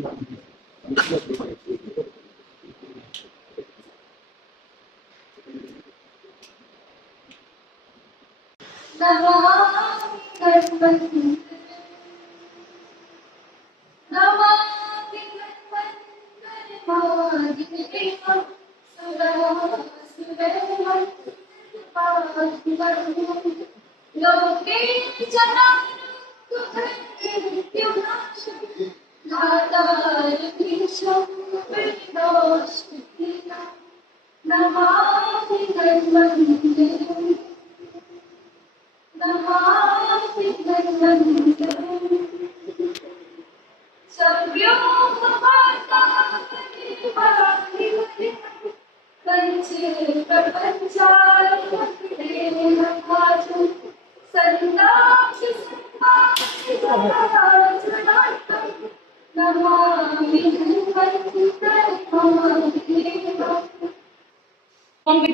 Good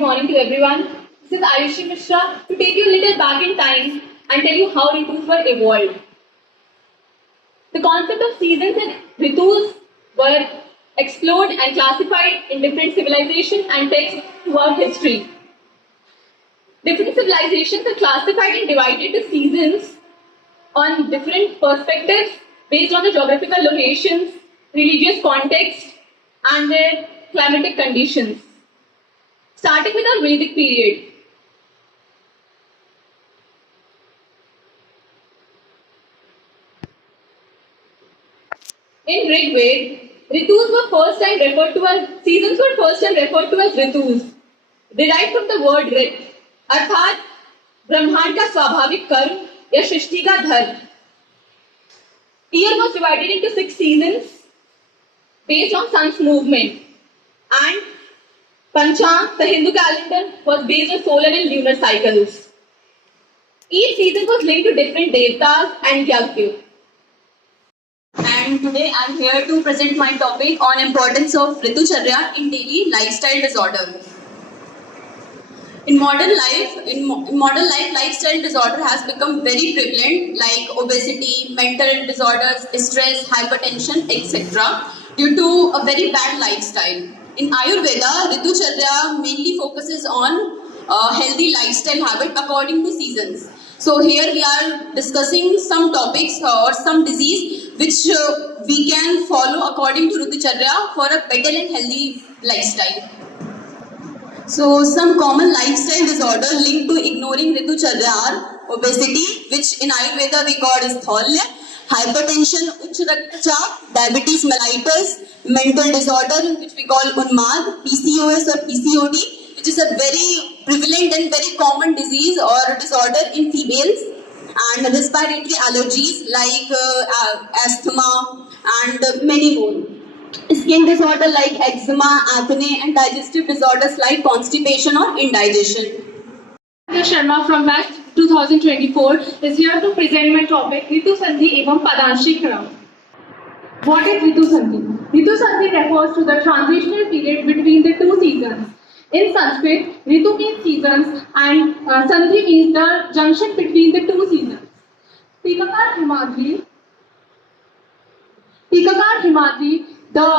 morning to everyone. This is Ayushi Mishra to take you a little back in time and tell you how ritus were evolved. The concept of seasons and ritus were explored and classified in different civilizations and texts throughout history. Different civilizations are classified and divided into seasons on different perspectives based on the geographical locations, religious context, and their climatic conditions. Starting with our Vedic period. In Rig Veda, ritus were first time referred to as seasons were first time referred to as ritus, derived from the word rit, अर्थात ब्रह्मांड का स्वाभाविक कर्म या सृष्टि का धर्म. Year was divided into 6 seasons based on sun's movement, and Panchang, the Hindu calendar, was based on solar and lunar cycles. Each season was linked to different devatas and yajna. And today I am here to present my topic on importance of Ritucharya in daily lifestyle disorder. In modern life, lifestyle disorder has become very prevalent, like obesity, mental disorders, stress, hypertension, etc., due to a very bad lifestyle. In Ayurveda, Ritucharya mainly focuses on healthy lifestyle habit according to seasons. So here we are discussing some topics or some disease which we can follow according to Ritucharya for a better and healthy lifestyle. So some common lifestyle disorder linked to ignoring Ritucharya are obesity, which in Ayurveda we call as thalya, hypertension, uch raktachaap, diabetes mellitus, mental disorder which we call unmad, PCOS or PCOD, which is a very prevalent and very common disease or disorder in females, and respiratory allergies like asthma and many more. Skin disorder like eczema, acne, and digestive disorders like constipation or indigestion. Sharma from Batch 2024 is here to present my topic Ritu Sandhi evam Padanshi Kram. What is Ritu Sandhi? Ritu Sandhi refers to the transitional period between the two seasons. In Sanskrit, Ritu means seasons and Sandhi means the junction between the two seasons. Tikakar Himadri, the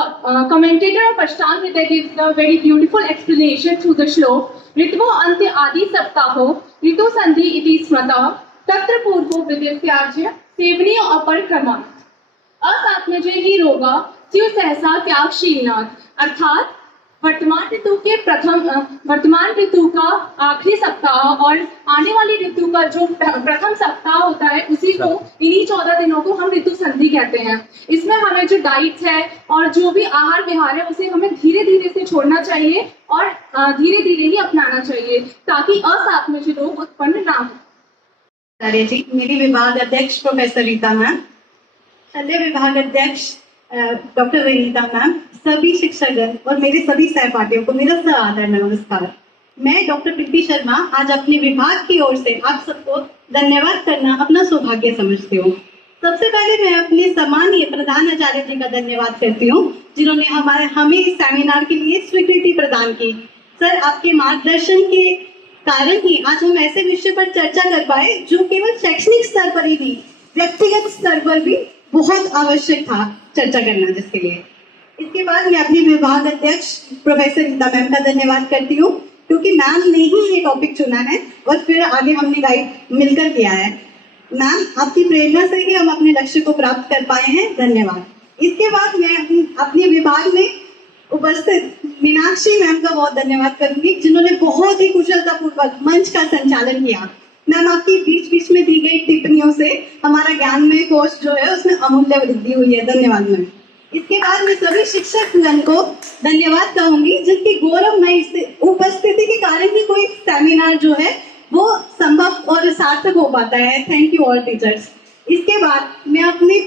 commentator of Ashtanga Hridaya gives a very beautiful explanation through the shlok. Ritvo ante adi saptaho, Ritu Sandhi iti smrata, tatra purvo vidyasyaja, sevniyo aparkramat. असात्मजय ही रोगा स्यु सहसा त्यागशीलनाथ, अर्थात वर्तमान ऋतु का आखिरी सप्ताह और आने वाली ऋतु का जो प्रथम सप्ताह होता है उसी को इन्हीं 14 दिनों को हम ऋतु संधि कहते हैं. इसमें हमें जो डाइट है और जो भी आहार विहार है उसे हमें धीरे धीरे से छोड़ना चाहिए और धीरे धीरे ही अपनाना चाहिए ताकि असात्मजय रोग उत्पन्न ना हो. मेरी विभाग अध्यक्ष प्रोफेसर रीता मैम, शल्य विभाग अध्यक्ष डॉक्टर वनीता मैम, सभी शिक्षकगण और मेरे सभी सहपाठियों को मेरा सआदर नमस्कार. मैं डॉक्टर प्रीति शर्मा आज अपने विभाग की ओर से आप सबको धन्यवाद करना अपना सौभाग्य समझती हूँ. सबसे पहले मैं अपने सम्मानीय प्रधान आचार्य जी का धन्यवाद करती हूँ जिन्होंने हमें इस सेमिनार के लिए स्वीकृति प्रदान की. सर, आपके मार्गदर्शन के कारण ही आज हम ऐसे विषय पर चर्चा कर पाए जो केवल शैक्षणिक स्तर पर ही नहीं, व्यक्तिगत स्तर पर भी बहुत आवश्यक था चर्चा करना जिसके लिए। इसके बाद मैं अपनी विभाग अध्यक्ष प्रोफेसर रीता मैम का धन्यवाद करती हूँ, क्योंकि मैम ने ही ये टॉपिक चुना है और फिर आगे हमने गाइड मिलकर किया है। मैम, आपकी प्रेरणा से ही हम अपने लक्ष्य को प्राप्त कर पाए हैं, धन्यवाद। इसके बाद मैं अपने विभाग में उपस्थित मीनाक्षी मैम का बहुत धन्यवाद करूंगी, जिन्होंने बहुत ही कुशलतापूर्वक मंच का संचालन किया। मैम, आपकी बीच बीच में दी गई टिप्पणियों से हमारा ज्ञान में कोश जो है उसमें अमूल्य वृद्धि हुई है, धन्यवाद मैम। इसके बाद मैं सभी शिक्षक गण को धन्यवाद कहूंगी, जिनकी गौरवमय उपस्थिति के कारण ही कोई सेमिनार जो है वो संभव और सार्थक हो पाता है। Thank you all teachers. इसके बाद मैं अपनी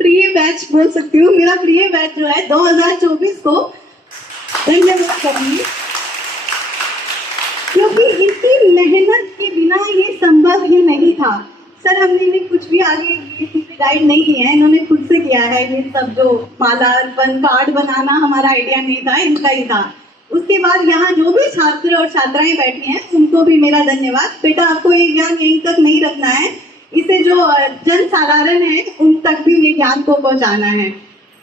प्रिय बैच बोल सकती हूँ, मेरा प्रिय बैच जो है 2024 को धन्यवाद करूंगी, क्योंकि इनकी मेहनत के बिना ये संभव ही नहीं था। सर, हमने इन्हें कुछ भी आगे गाइड नहीं किया है, इन्होंने खुद से किया है। ये सब जो माला कार्ड बनाना हमारा आइडिया नहीं था, इनका ही था। उसके बाद यहाँ जो भी छात्र और छात्राएं बैठी हैं उनको भी मेरा धन्यवाद। बेटा, आपको ये ज्ञान यहीं तक नहीं रखना है, इसे जो जन साधारण है उन तक भी ये ज्ञान को पहुंचाना है।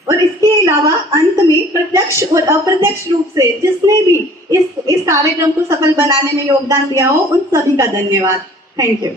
और इसके अलावा अंत में प्रत्यक्ष और अप्रत्यक्ष रूप से जिसने भी इस कार्यक्रम को सफल बनाने में योगदान दिया हो, उन सभी का धन्यवाद। Thank you.